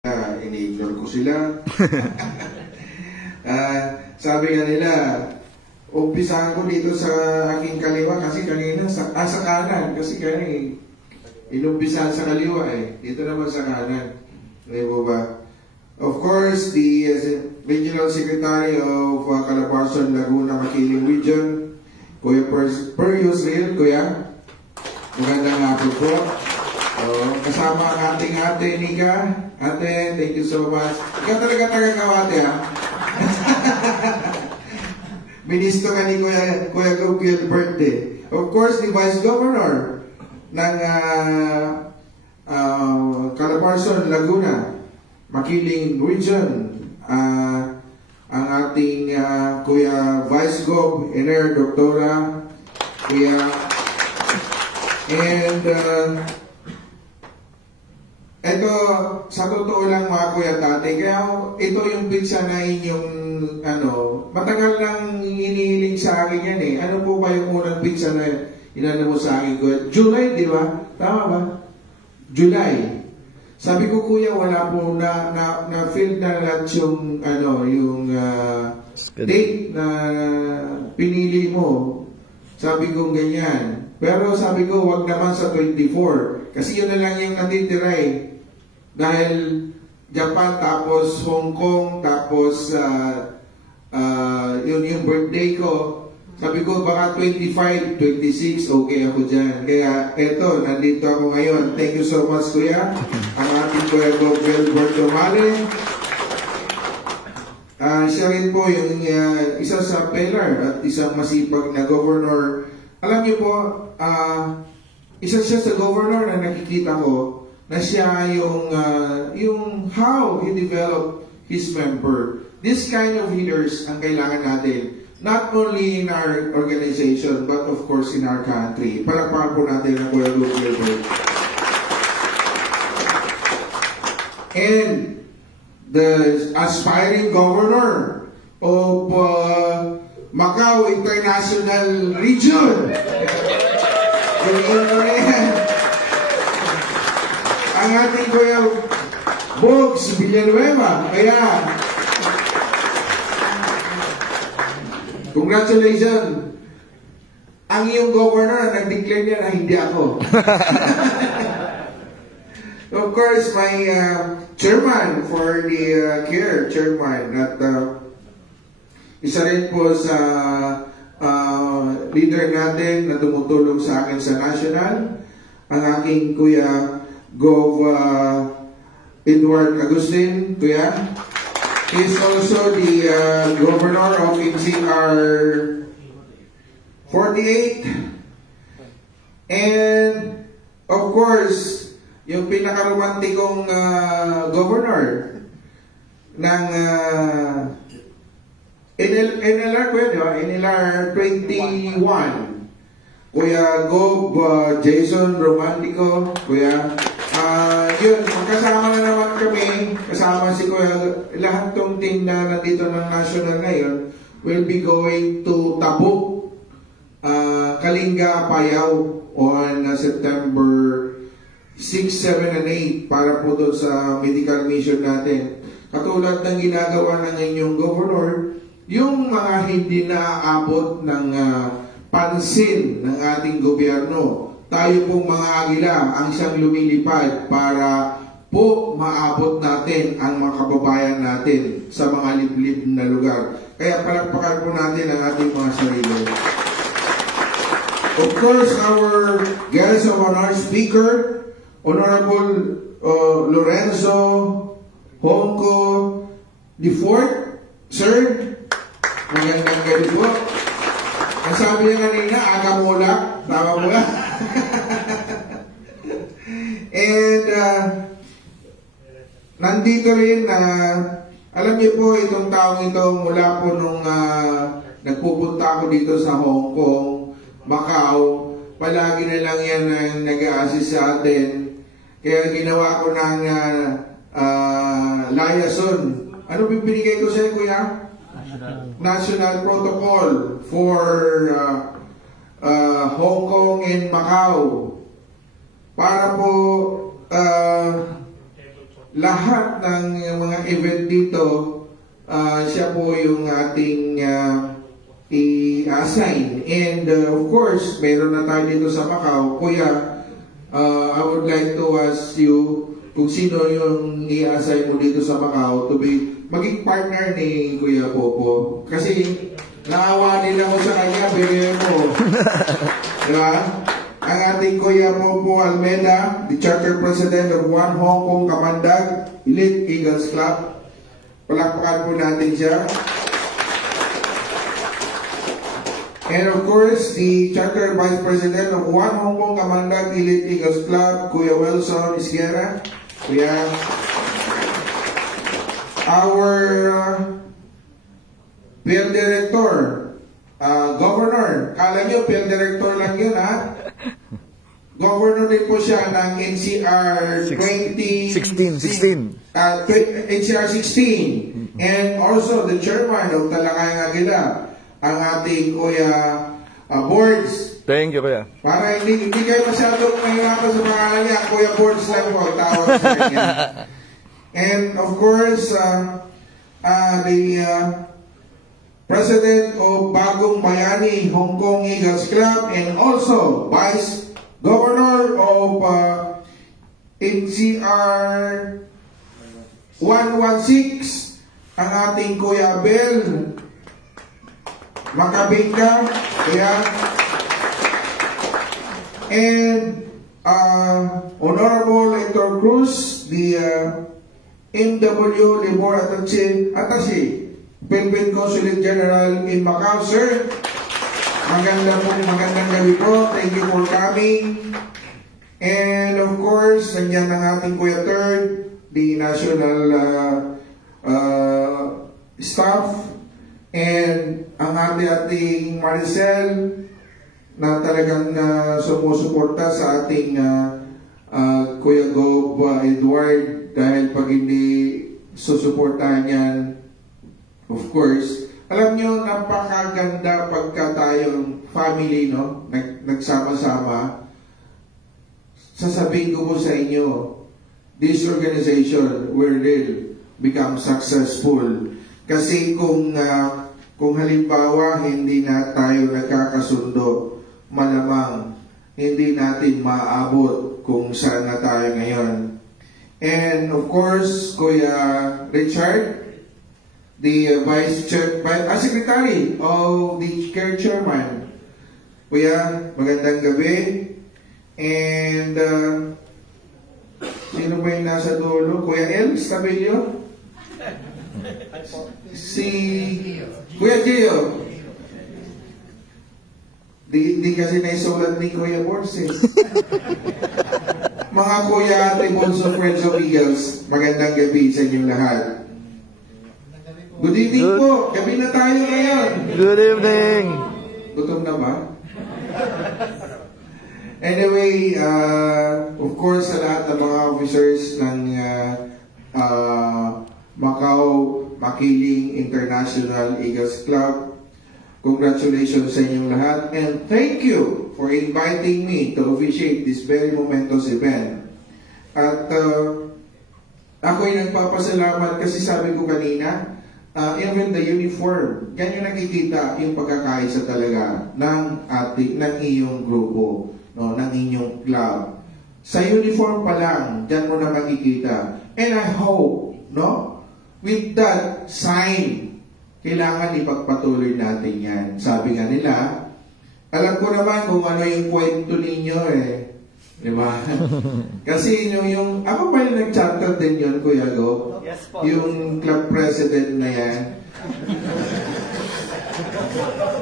ini-ignore ko sila. Sabi nga nila, umpisahan ko dito sa aking kaliwa kasi kanina sa kanan kasi kanina inumpisahan sa kaliwa dito naman sa kanan. Di ba? Of course, the Regional Secretary of Calabarzon, Laguna, Makiling Region, Kuya Perius Real, Kuya. Magandang hapon po. Kasama ang ating ate Nika. Ate, thank you so much. Ikaw talaga taga-Kawate, ha? Ministro ka ni Kuya Gabriel birthday. Of course, the Vice Governor ng Calabarzon, Laguna, Makiling Region, ang ating Kuya Vice Gov, Ener, Doktora, Kuya, and ito, sa totoo lang mga kuya tate, kaya ito yung pizza na inyong, matagal nang inihiling sa akin yan Ano po ba yung unang pizza na inano mo sa akin, kuya? July, di ba? Tama ba? July. Sabi ko, kuya, wala po na-fill na lahat yung, yung date na pinili mo. Sabi ko ganyan. Pero sabi ko, wag naman sa 24. Kasi yun na lang yung natitira Dahil Japan, tapos Hong Kong, tapos yun yung birthday ko. Sabi ko, baka 25, 26, okay ako dyan. Kaya eto, nandito ako ngayon. Thank you so much, kuya. Ang ating Kuya Gilberto Male. Siya rin po yung isa sa pillar at isang masipag na governor. Alam niyo po, isa siya sa governor na nakikita ko na siya yung how he developed his member. This kind of leaders ang kailangan natin. Not only in our organization, but of course in our country. Palakpakan po natin ang Kuya Gilbert. And the aspiring governor of Macau International Region. Ang ating Kuya Bogs Villanueva. Kaya, congratulations. Ang iyong governor, nag-declare niya na hindi ako. Of course, my chairman for the CARE, chairman, at isa rin po sa leader natin na tumutulong sa akin sa national, ang aking Kuya Gov Edward Agustin, Kuya. He's also the governor of NCR 48. And, of course, yung pinaka-romantikong governor ng NLR, Kuya, di ba? NLR 21. Kuya Gov Jason Romantico, Kuya. Yun, magkasama na naman kami, kasama si Kuya, lahat tong team na nandito ng national ngayon will be going to Tabuk, Kalinga, Apayao on September 6, 7, and 8 para po doon sa medical mission natin. Katulad ng ginagawa ng inyong governor, yung mga hindi naaabot ng pansin ng ating gobyerno. Tayo pong mga agila ang siyang lumilipad para po maabot natin ang mga kababayan natin sa mga liblib na lugar. Kaya palakpakan po natin ang ating mga sarili. Of course, our guest of honor speaker, Honorable Lorenzo Honco IV, Sir, magandang gabi po. Ang sabi niya kanina, aga mula, tama mo na. And nandito rin alam niyo po itong taong ito mula po nung nagpupunta ako dito sa Hong Kong, Macau, palagi na lang yan nag-a-assist sa atin. Kaya ginawa ko ng liaison. Ano binigay ko sa'yo, Kuya? National Protocol for Hong Kong and Macau para po lahat ng mga event dito, siya po yung ating i-assign. And of course, meron na tayo dito sa Macau. Kuya, I would like to ask you kung sino yung i-assign mo dito sa Macau to be maging partner ni Kuya Popo. Kasi naawa din ako sa kanya, bigyan mo. Diba? Ang ating Kuya Popo Almeida, the Charter President of One Hong Kong Kamandag Elite Eagles Club. Palakpakan po natin siya. And of course, the Charter Vice President of One Hong Kong Kamandag Elite Eagles Club, Kuya Wilson Isguera. Kuya, our field director, governor. Kala nyo, field director lang yun, ha? Governor din po siya ng NCR 16. NCR 16. And also the chairman of Talakayang Aguila, ang ating Kuya Boards. Thank you, Kuya. Para hindi kayo masyadong mahirapan sa pangalan niya, Kuya Boards lang po, tawag sa kanya. And of course, the President of Bagong Bayani Hong Kong Eagles Club, and also Vice Governor of NCR 116, ang ating Kuya Abel Makabingka, Kuya. And Honorable Hector Cruz, the MW Libor Attache, Philippine Consulate General in Macau, sir. Magandang gabi po. Thank you for coming. And of course, nandiyan ang ating Kuya Third, the national staff, and ang ating Maricel, na talagang sumusuporta sa ating Kuya Gob Edward, dahil pag hindi susuportahan yan, of course, alam nyo, napakaganda pagka tayong family, no? Nagsama-sama. Sasabihin ko po sa inyo, this organization will become successful. Kasi kung halimbawa hindi na tayo nagkakasundo, malamang hindi natin maabot kung saan na tayo ngayon. And of course, Kuya Richard, the Secretary of the Care Chairman. Kuya, magandang gabi. And sino ba yung nasa dulo? Kuya El Stabilio? Si Kuya Gio. Di kasi naisulat ni Kuya Borges. Mga Kuya at Bonso Friends of Eagles, magandang gabi sa inyong lahat. Good evening po. Gabi na tayo ngayon. Good evening. Gutom na ba? Anyway, of course, sa lahat ng mga officers ng Macau Makiling International Eagles Club, congratulations sa inyong lahat, and thank you for inviting me to officiate this very momentous event. At ako'y nagpapasalamat kasi sabi ko kanina, even the uniform, ganyan nakikita yung pagkakaisa talaga ng iyong grupo, no, ng inyong club. Sa uniform pa lang, dyan mo na makikita. And I hope, no, with that sign, kailangan ipagpatuloy natin yan. Sabi nga nila, alam ko naman kung ano yung kwento ninyo eh. Di ba? Kasi yung ako pa yung nag-charter din yun, Kuya Go. Yes po. Yung club president na yan.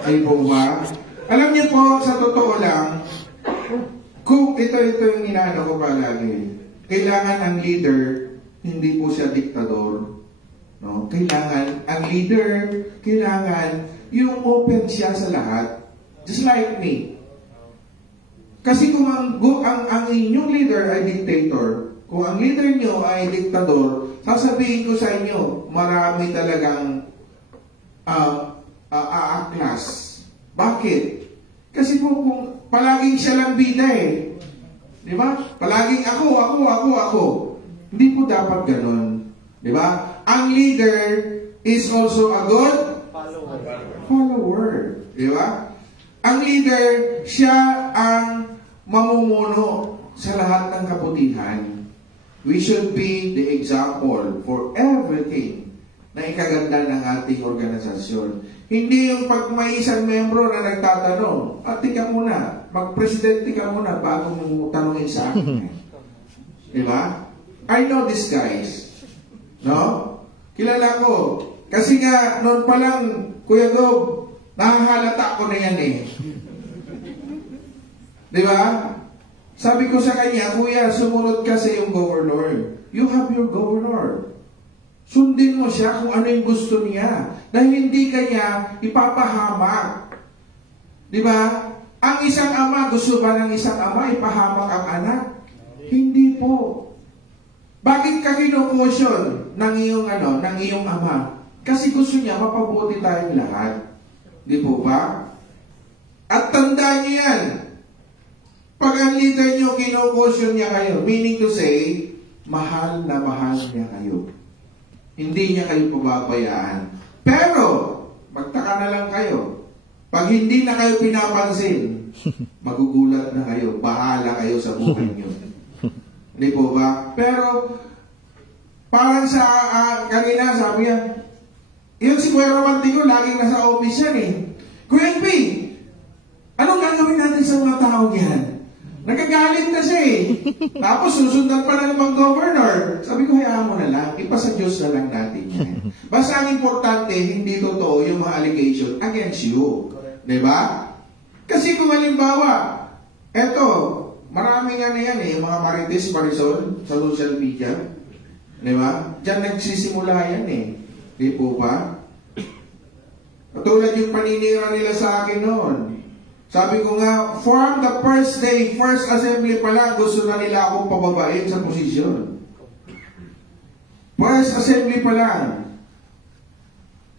Ay po ba? Alam niyo po, sa totoo lang, kung ito yung inaano ko palagi, kailangan ang leader, hindi po siya diktador. No? Kailangan, ang leader, kailangan yung open siya sa lahat. Just like me. Kasi kung ang inyong leader ay dictator, kung ang leader nyo ay diktador, sasabihin ko sa inyo, marami talagang aaklas. Bakit? Kasi po kung palaging siya lang bida eh. Di ba? Palaging ako. Hindi po dapat ganun. Di ba? Ang leader is also a good follower. Di ba? Ang leader, siya ang mamumuno sa lahat ng kabutihan. We should be the example for everything na ikaganda ng ating organisasyon. Hindi yung pag may isang membro na nagtatanong, tika muna, mag-presidente ka muna bago mo tanongin sa akin. Diba? I know these guys. No? Kilala ko. Kasi nga, noon pa lang, Kuya Gob, nahahalata ko na yan eh. Diba? Sabi ko sa kanya, Kuya, sumunod ka sa iyong governor. You have your governor. Sundin mo siya kung ano yung gusto niya. Dahil hindi kanya ipapahamak. Diba? Ang isang ama, gusto ba ng isang ama ipahamak ang anak? Hindi po. Bakit ka kino-caution ng iyong ama? Kasi gusto niya mapabuti tayong lahat. Di po ba? At tandaan niyo yan. Pag ang leader niyo kino-caution niya kayo, meaning to say, mahal na mahal niya kayo. Hindi niya kayo pababayaan. Pero, magtaka na lang kayo. Pag hindi na kayo pinapansin, magugulat na kayo. Bahala kayo sa buhay niyo. Hindi po ba? Pero, parang sa kanina, sabi niya, yung si Kuya Romantico, laging nasa office yan eh. Kuya NP, anong gagawin natin sa mga tao yan? Nagagalit na siya eh. Tapos susundan pa na ng governor. Sabi ko, hayaan mo na lang. Ipasa Diyos na lang natin yan. Basta ang importante, hindi totoo yung mga allegation against you. Diba? Kasi kung halimbawa, eto, maraming ano yan eh, yung mga Marites, Marisol, sa social media. Diba? Diyan nagsisimula yan eh. Di po ba? Katulad yung paninira nila sa akin noon. Sabi ko nga, from the first day, first assembly pa lang, gusto na nila akong pababain sa posisyon. First assembly pa lang.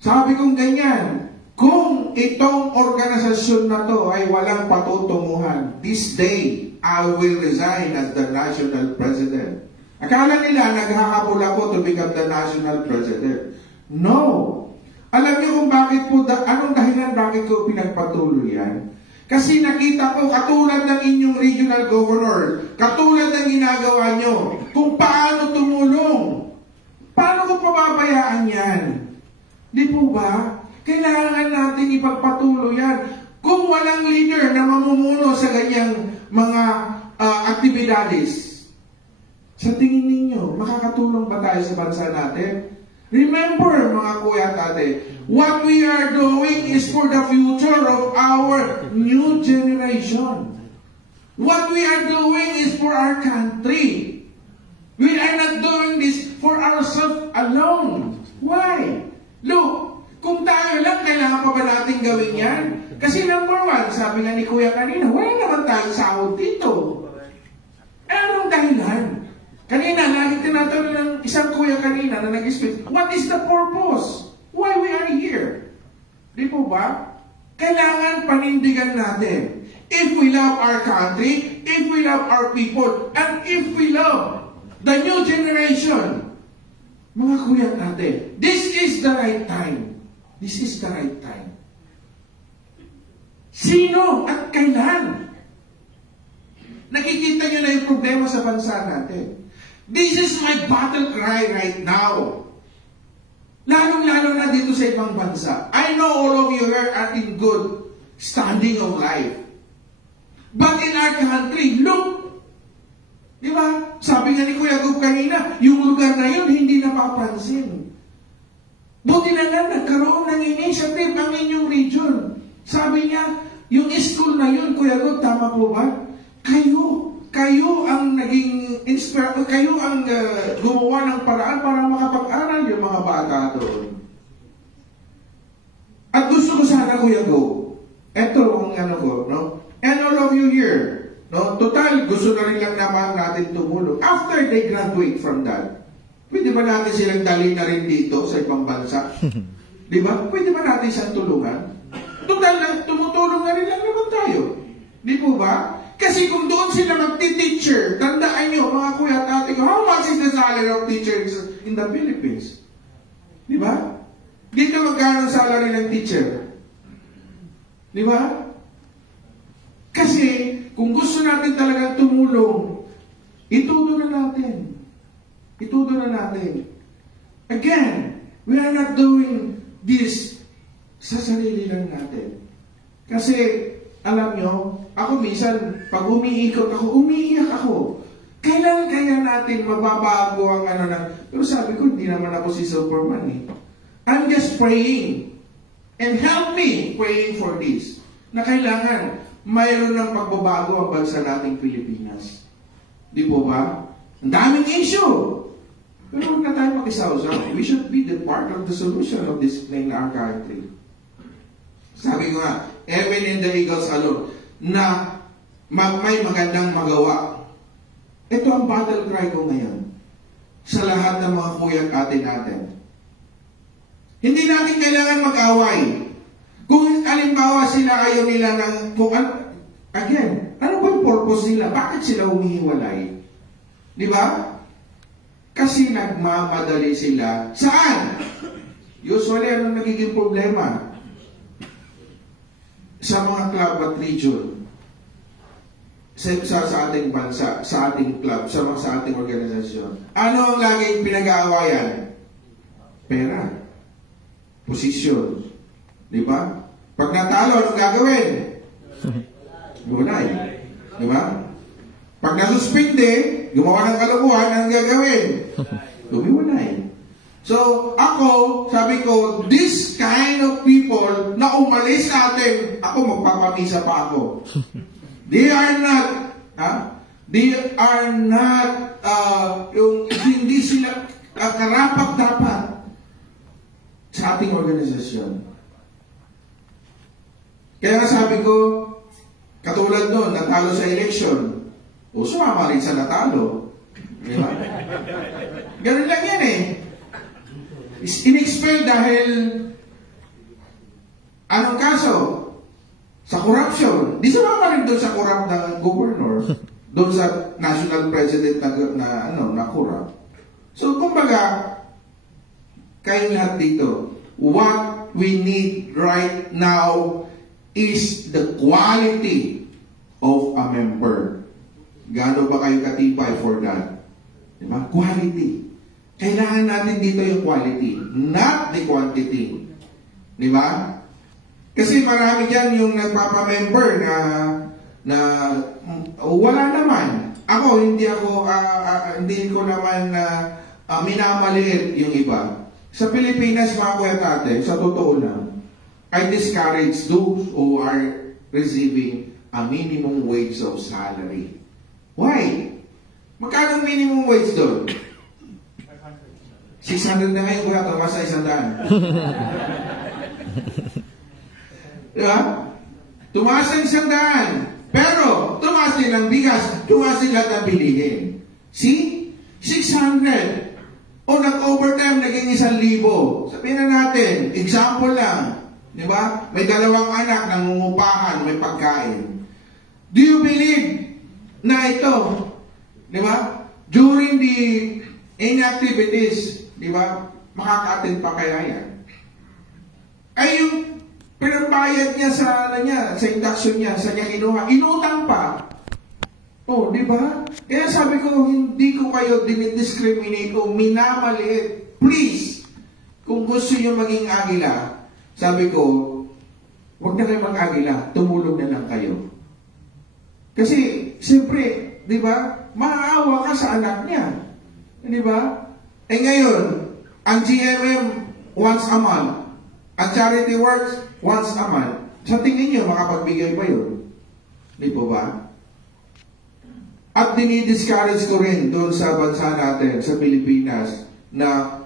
Sabi kong ganyan, kung itong organisasyon na to ay walang patutunguhan, this day, I will resign as the national president. Akala nila, naghahabol ako to become the national president. No. Alam niyo kung bakit po, anong dahilan bakit ko pinagpatuloy yan? Kasi nakita ko, katulad ng inyong regional governor, katulad ng ginagawa nyo, kung paano tumulong. Paano ko pababayaan yan? Di po ba? Kailangan natin ipagpatuloy yan. Kung walang leader na mamumuno sa ganyang mga aktibidades, sa tingin ninyo, makakatulong ba tayo sa bansa natin? Remember, mga kuya at ate, what we are doing is for the future of our new generation. What we are doing is for our country. We are not doing this for ourselves alone. Why? Look, kung tayo lang, kailangan pa ba natin gawin yan? Kasi number one, sabi nga ni Kuya kanina, wala naman tayong sahod dito. Anong dahilan? Kanina, lagi tinatanong ng isang kuya kanina na nag-speak, what is the purpose? Why we are here? Di po ba? Kailangan panindigan natin. If we love our country, if we love our people, and if we love the new generation, mga kuya natin, this is the right time. This is the right time. Sino at kailan? Nakikita nyo na yung problema sa bansa natin. This is my battle cry right now. Lalong-lalo na dito sa ibang bansa. I know all of you here are in good standing of life. But in our country, look! Di ba? Sabi nga ni Kuya Gob kanina, yung lugar na yun, hindi napapansin. Buti na lang, nagkaroon ng initiative ang inyong region. Sabi niya, yung school na yun, Kuya Gob, tama po ba? Kayo ang naging inspire, kayo ang gumawa ng paraan para makapag-aral yung mga bata doon. At gusto ko sana, Kuya Go, eto ang ano ko, no? And all of you here, no? Total, gusto na rin lang naman natin tumulong. After they graduate from that, pwede ba natin silang dali na rin dito sa ibang bansa? Di ba? Pwede ba natin siyang tulungan? Total, tumutulong na rin lang naman tayo. Di po ba? Kasi kung doon sila magti-teacher, tandaan nyo, mga kuya at ate ko, how much is the salary of teachers in the Philippines? Di ba? Dito magkano ang salary ng teacher? Di ba? Kasi, kung gusto natin talagang tumulong, itudo na natin. Itudo na natin. Again, we are not doing this sa sarili lang natin. Kasi, alam nyo, ako minsan, pag umiikot ako, umiiyak ako. Kailan kaya natin mababago ang ano na... Pero sabi ko, hindi naman ako si Superman eh. I'm just praying. And help me praying for this. Na kailangan, mayroon ng pagbabago ang bansa nating Pilipinas. Di po ba? Ang daming issue. Pero huwag na tayo mag-isaw-saw. We should be the part of the solution of this in our country. Sabi ko nga, Heaven and the Eagles alone, na may magandang magawa. Ito ang battle cry ko ngayon sa lahat ng mga kuya at ate natin. Hindi natin kailangan mag-away. Kung alimbawa sila ayaw nila ng... Again, ano ba yung purpose nila? Bakit sila humihiwalay? Di ba? Kasi nagmamadali sila. Saan? Usually, anong nagiging problema? Sa mga club at region, sa ating bansa, sa ating club, sa ating organisasyon. Ano ang laging pinag-aawayan? Pera. Posisyon. Di ba? Pag natalo, anong gagawin? Gulay. Di ba? Pag nasuspinde, gumawa ng kalokohan, anong gagawin? Gumiwalay. So, ako, sabi ko, this kind of people na umalis natin, ako magpapamisa pa ako. They are not, yung hindi sila karapat-dapat sa ating organisasyon. Kaya nga sabi ko, katulad nun, natalo sa election, o sumama rin sa natalo. Di ba? Ganun lang yan eh. In-expel dahil anong kaso? Sa corruption. Di sumama rin doon sa corrupt ng governor. Doon sa national president na corrupt. So, kumbaga, kayo lahat dito, what we need right now is the quality of a member. Gaano ba kayo katibay for that? Diba? Quality. Kailangan natin dito yung quality, not the quantity. Di ba? Kasi marami dyan yung nagpapamember na wala naman. Ako, hindi ko naman minamaliit yung iba. Sa Pilipinas, mga kuya tate, sa totoo lang, I discourage those who are receiving a minimum wage of salary. Why? Magkano minimum wage doon? 600 na ngayon, kuya, tumas sa 100. Diba? Tumas sa 100. Pero, tumas din ng bigas, tumas din lahat ng bilihin. See? 600. O nag-overtime, naging 1,000. Sabihin na natin, example lang. Diba? May dalawang anak, nangungupahan, may pagkain. Do you believe na ito, diba? During the inactivities, di ba? Makaka-attend pa kaya yan? Ay yung pinabayad niya sa induction niya, sa niya kinuha, inutang pa. Oh, di ba? Kaya sabi ko, hindi ko kayo dinidiscriminate o minamaliit. Please, kung gusto niyo maging agila, sabi ko, huwag na kayo mag-agila, tumulong na lang kayo. Kasi, siyempre, di ba? Maawa ka sa anak niya. Di ba? Eh ngayon, ang GMM once a month, ang charity works once a month. Sa tingin nyo, makapagbigay pa yun? Di po ba? At dinidiscourage ko rin doon sa bansa natin, sa Pilipinas, na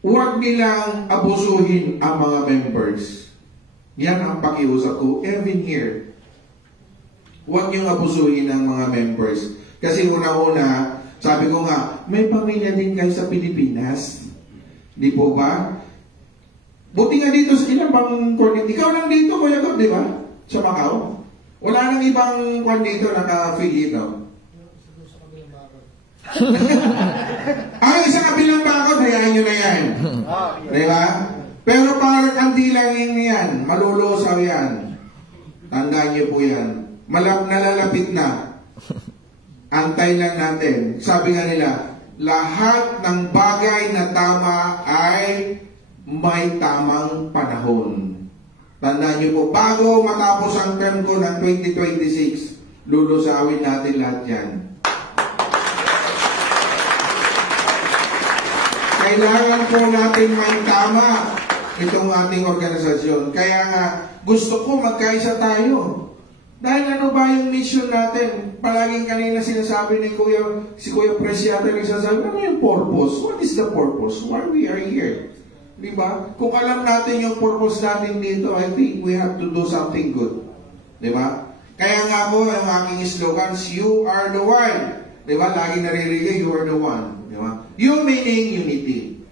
huwag nilang abusuhin ang mga members. Yan ang pakiusap ko, even here. Huwag niyong abusuhin ang mga members. Kasi una-una, sabi ko nga, may pamilya din kayo sa Pilipinas. Di po ba? Buti nga dito sa ilang bang cornet. Ikaw lang dito, Kuya God, di ba? Sa Macau. Wala nang ibang kwan dito naka-fill dito. Ang isang kabilang bakod, hayaan nyo na yan. Diba? Pero parang kandilangin yan, malulusaw yan. Tandaan nyo po yan. Nalalapit na. Antay lang natin. Sabi nga nila, lahat ng bagay na tama ay may tamang panahon. Tandaan niyo po, bago matapos ang term ko ng 2026, lulusawin natin lahat yan. Kailangan po natin may tama itong ating organisasyon. Kaya nga, gusto ko magkaisa tayo. Dahil ano ba yung mission natin? Palaging kanina sinasabi ni si Kuya Preciado, nagsasabi, ano yung purpose? What is the purpose? Why we are here? Diba? Kung alam natin yung purpose natin dito, I think we have to do something good. Diba? Kaya nga po, yung aking slogans, you are the one. Diba? Lagi naririnig, you are the one. Diba? Yung meaning, unity.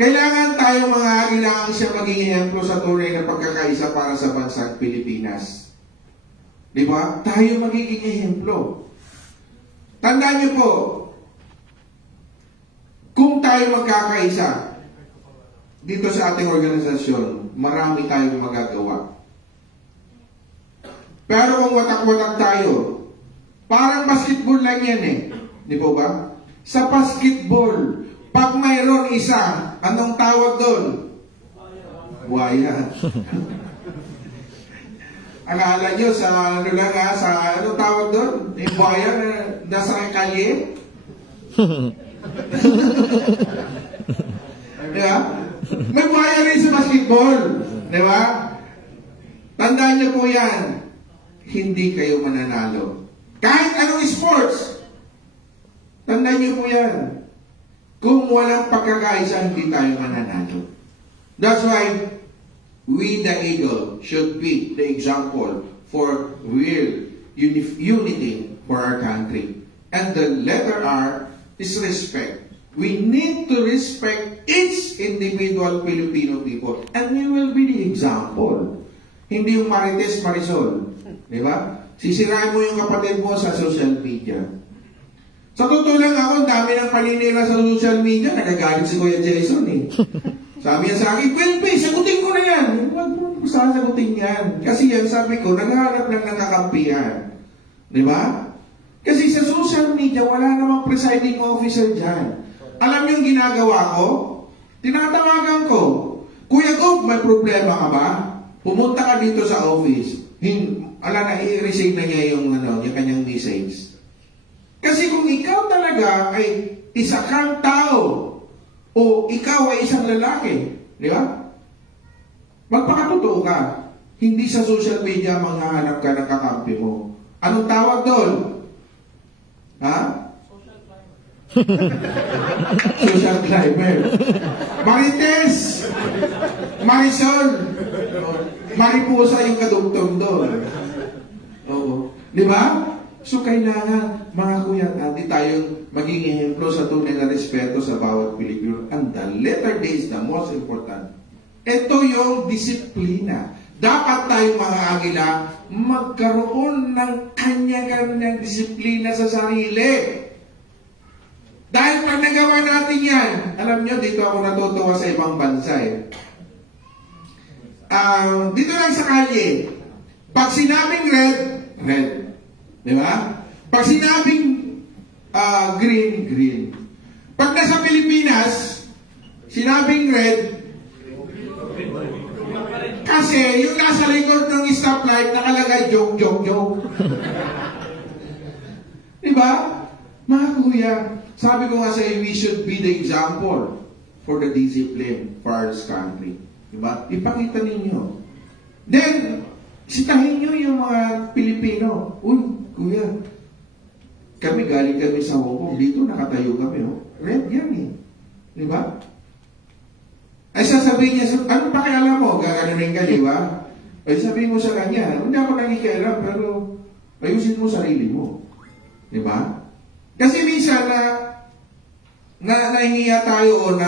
Kailangan tayo mga kailangan siya maging ehemplo sa tunay na pagkakaisa para sa bansang Pilipinas. Diba? Tayo magiging ehemplo. Tandaan niyo po, kung tayo magkakaisa dito sa ating organisasyon, marami tayong magagawa. Pero kung watak-watak tayo, parang basketball lang yan eh. Di po ba? Sa basketball, pag mayroon isa, anong tawag doon? Buhaya. Alala nyo sa ano lang ha, sa anong tawag doon? Yung buhaya na nasa kalye? Diba? May buhaya rin sa basketball. Diba? Tandaan nyo po yan. Hindi kayo mananalo. Kahit anong sports. Tandaan nyo po yan. Kung walang pagkakaisa, hindi tayo mananalo. That's why we, the Eagle, should be the example for real unity for our country. And the letter R is respect. We need to respect each individual Filipino people. And we will be the example. Hindi yung Marites Marisol. Diba? Sisirain mo yung kapatid mo sa social media. Sa totoo lang ako, dami ng paninira sa social media. Nagagalit si Kuya Jason eh. Sabi niya sa akin, Quilpe, sagutin ko na yan. Huwag mo sagutin yan. Kasi yan, sabi ko, naghahanap lang ng kakampihan. Di ba? Kasi sa social media, wala namang presiding officer dyan. Alam niyo yung ginagawa ko? Tinatawagan ko. Kuya Gob, may problema ka ba? Pumunta ka dito sa office. I-receive na niya yung kanyang message. Kasi kung ikaw talaga ay isa kang tao, o ikaw ay isang lalaki, di ba? Magpakatotoo ka. Hindi sa social media manghahanap ka ng kakampi mo. Anong tawag doon? Ha? Social climber. Marites! Marisol! Mariposa yung kadugtong doon. Oo. Di ba? So, kailangan, mga kuya, hindi tayong maging ehemplo sa tunay na respeto sa bawat Pilipino. And the letter D is the most important. Ito yung disiplina. Dapat tayong mga agila magkaroon ng kanya-kanyang disiplina sa sarili. Dahil pag nagawa natin yan, alam nyo, dito ako natutuwa sa ibang bansa eh. Dito lang sa kalye, pag sinabing red, red. Di ba? Pag sinabing green, green. Pag nasa Pilipinas, sinabing red, kasi yung nasa likod ng stoplight nakalagay joke, joke, joke. Di ba? Mga kuya, sabi ko nga sa iyo, we should be the example for the discipline for our country. Di ba? Ipakita ninyo. Then, sitahin nyo yung mga Pilipino. Uy, kuya, kami galing kami sa Hong Kong, dito nakatayo kami, oh. Red yan eh. Di ba? Ay sasabihin niya, ano pakialam mo? Gaganunin ka, di ba? Ay sabihin mo sa kanya, hindi ako nakikialam, pero ayusin mo sarili mo. Di ba? Kasi minsan nahihiya tayo o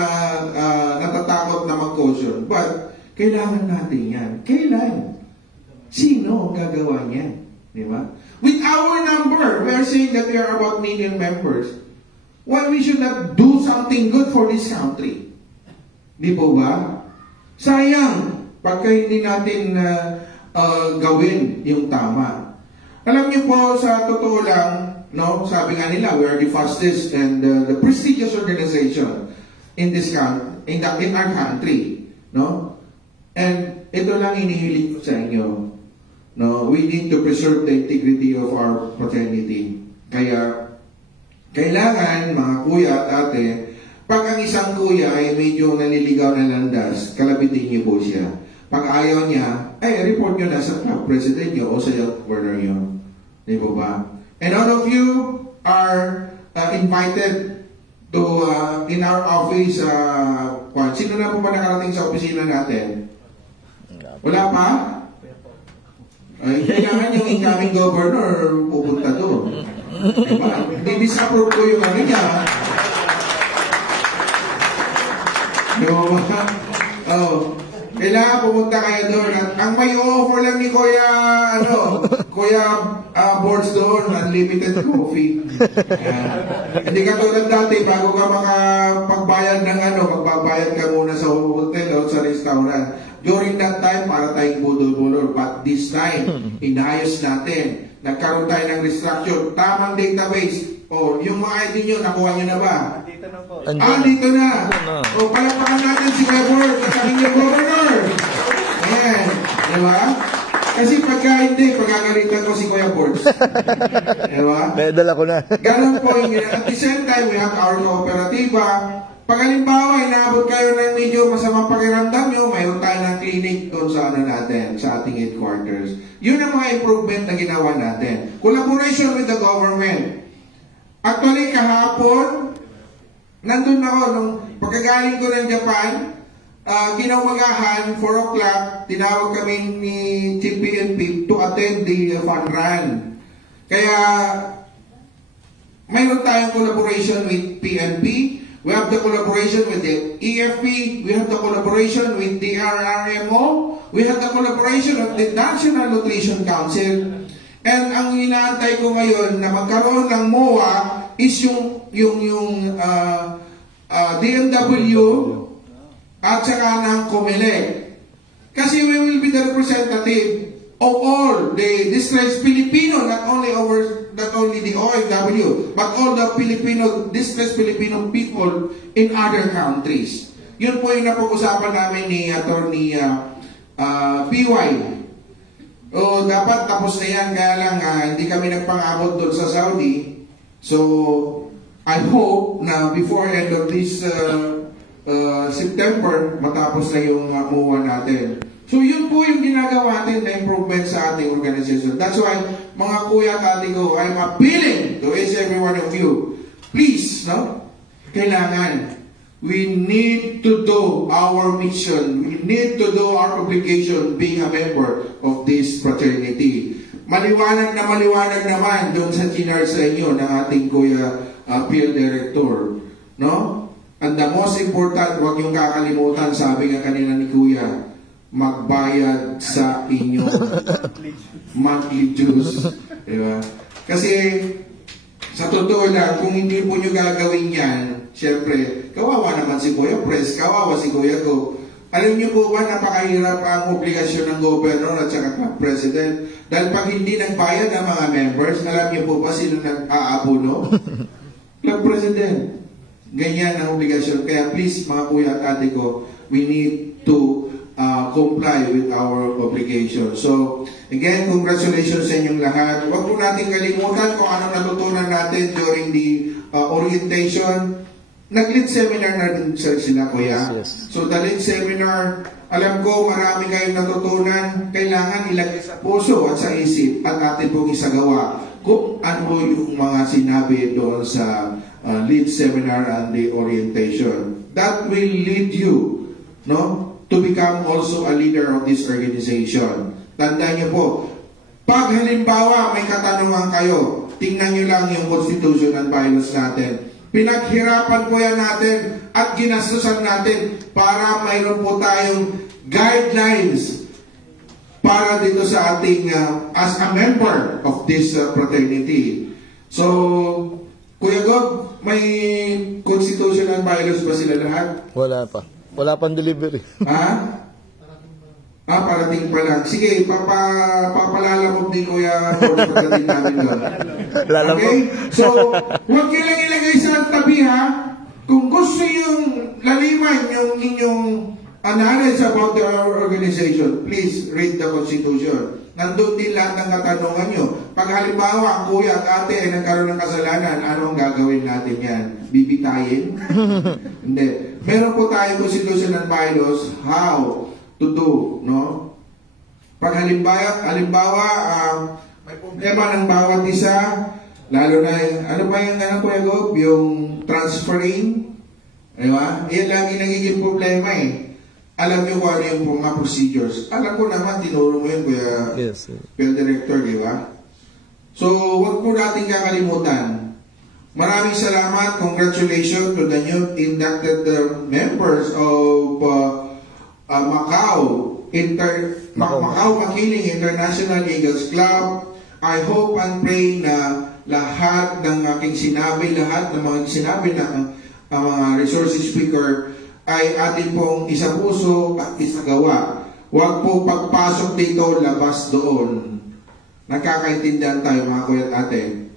natatakot na mag-caution, but kailangan natin yan. Kailan? Sino ang gagawa niyan? Di ba? With our number, we are saying that we are about million members. Why we should not do something good for this country? Di po ba? Sayang, pagka hindi natin gawin yung tama. Alam niyo po, sa totoo lang, no, sabi nga nila, we are the fastest and the prestigious organization in this country, in our country, no? And ito lang inihiling ko sa inyo, no? We need to preserve the integrity of our fraternity. Kaya kailangan, mga kuya at ate, pag ang isang kuya ay medyo naliligaw na landas, kalabitin niyo po siya. Pag ayaw niya, report nyo na sa club president nyo o sa governor nyo. Di ba ba? And all of you are invited to, in our office, sino na po ba nakarating sa opisina natin? Wala pa? Ay, kailangan yung incoming governor pupunta doon. Diba? Di-disapprove ko yung ano niya. Diba ba? Oh. Kailangan pumunta kayo doon. At ang may offer lang ni Kuya Boards doon, unlimited coffee. Hindi ka tulad dati, bago ka makapagbayad ng magbabayad ka muna sa hotel o sa restaurant. During that time, para tayong budol-bulor. But this time, inayos natin. Nagkaroon tayo ng restructure. Tamang database. O, yung mga ID nyo, nakuha nyo na ba? Dito na po. Dito na. O, palakpakan natin si Kuya Board at ang inyong governor. Ayan. Diba? Kasi pagka hindi, pagkakalitan ko si Kuya Board. Diba? Medal ako na. Ganun po yung at the same time, we have our kooperatiba. Pag halimbawa, inaabot kayo ng medyo masamang pakiramdam nyo, mayroon tayo ng clinic doon sa natin, sa ating headquarters. Yun ang mga improvement na ginawa natin. Collaboration with the government. Actually, kahapon, nandun ako, nung pagkagaling ko ng Japan, kinawagahan, 4 o'clock, tinawag kami ni Chief PNP to attend the fun run. Kaya, mayroon tayong collaboration with PNP, we have the collaboration with the EFP, we have the collaboration with the RRMO, we have the collaboration of the National Nutrition Council, and ang inaantay ko ngayon na magkaroon ng MOA is yung DMW at saka ng COMELEC. Kasi we will be the representative of all the distressed Filipino, not only the OFW, but all the distressed Filipino people in other countries. Yun po yung napag-usapan namin ni Attorney PY. O dapat tapos na yan, kaya lang hindi kami nagpang-abot doon sa Saudi. So, I hope na before end of this September, matapos na yung MOA natin. So, yun po yung ginagawa natin na improvement sa ating organization. That's why, mga kuya at ate ko, I'm appealing to each every one of you. Please, kailangan, we need to do our mission. We need to do our obligation being a member of this fraternity. Maliwanag naman doon sa chinar sa inyo ng ating Kuya Field Director. No? And the most important, huwag yung kakalimutan, sabi nga kanina ni Kuya, magbayad sa inyong monthly dues. Diba? Kasi, sa totoo lang, kung hindi po nyo gagawin yan, syempre, kawawa naman si Kuya Pres, kawawa si Kuya Go. Alam niyo po ba, napakahirap ang obligasyon ng governor at saka club president? Dahil pag hindi nagbayad ng mga members, alam niyo po ba sino nag-aabuno? Club president. Ganyan ang obligasyon. Kaya please, mga kuya at ate ko, we need to comply with our obligation. So, again, congratulations sa inyong lahat. Huwag po natin kalimutan kung anong natutunan natin during the orientation. Nag-lead seminar na din sila, kuya. Yes. So, the lead seminar, alam ko marami kayong natutunan. Kailangan ilagay sa puso at sa isip at atin pong isagawa kung ano yung mga sinabi doon sa lead seminar and the orientation. That will lead you, to become also a leader of this organization. Tandaan niyo po, pag halimbawa may katanungan kayo, tingnan niyo lang yung Constitution and Bylaws natin. Pinaghirapan po yan natin at ginastusan natin para mayroon po tayong guidelines para dito sa ating as a member of this fraternity. So, Kuya Gob, may constitutional bylaws ba sila lahat? Wala pa. Wala pang delivery. Ha? Parating pa lang. Sige, papalalamog din Kuya Gob pagdating namin doon. Okay? So, huwag nyo lang ilagay sa tabi ha. Kung gusto yung laliman yung inyong knowledge about the organization, please read the Constitution. Nandun din lahat ng katanungan nyo. Pag halimbawa, ang kuya at ate ay nagkaroon ng kasalanan, ano ang gagawin natin yan? Bibitayin? Hindi. Meron po tayong Constitution and bylaws how to do, no? Pag halimbawa, may problema ng bawat isa, lalo na ano pa yung Kuya Gob? Yung transferring, diba? Yan lang yung nagiging problema eh. Alam niyo kung ano yung mga procedures. Alam ko naman, tinuro mo yun, Kuya Yes. Field Director, di ba? So, huwag po natin kakalimutan. Maraming salamat. Congratulations to the new inducted members of Macau Makiling International Eagles Club. I hope and pray na lahat ng aking sinabi, lahat ng mga sinabi ng mga resources speaker ay atin pong isapuso at isagawa. Huwag po pagpasok dito, labas doon. Nagkakaintindihan tayo mga kuya at ate?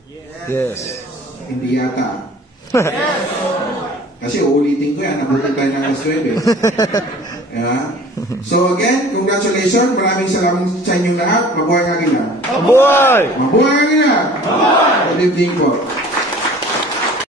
Yes. Hindi yata. Yes. Kasi uulitin ko yan, nabutin tayo ng alas 9. Yeah. So again, congratulations. Maraming salamat sa inyong lahat. Mabuhay Agila. Mabuhay! Mabuhay Agila! Mabuhay! Good evening po.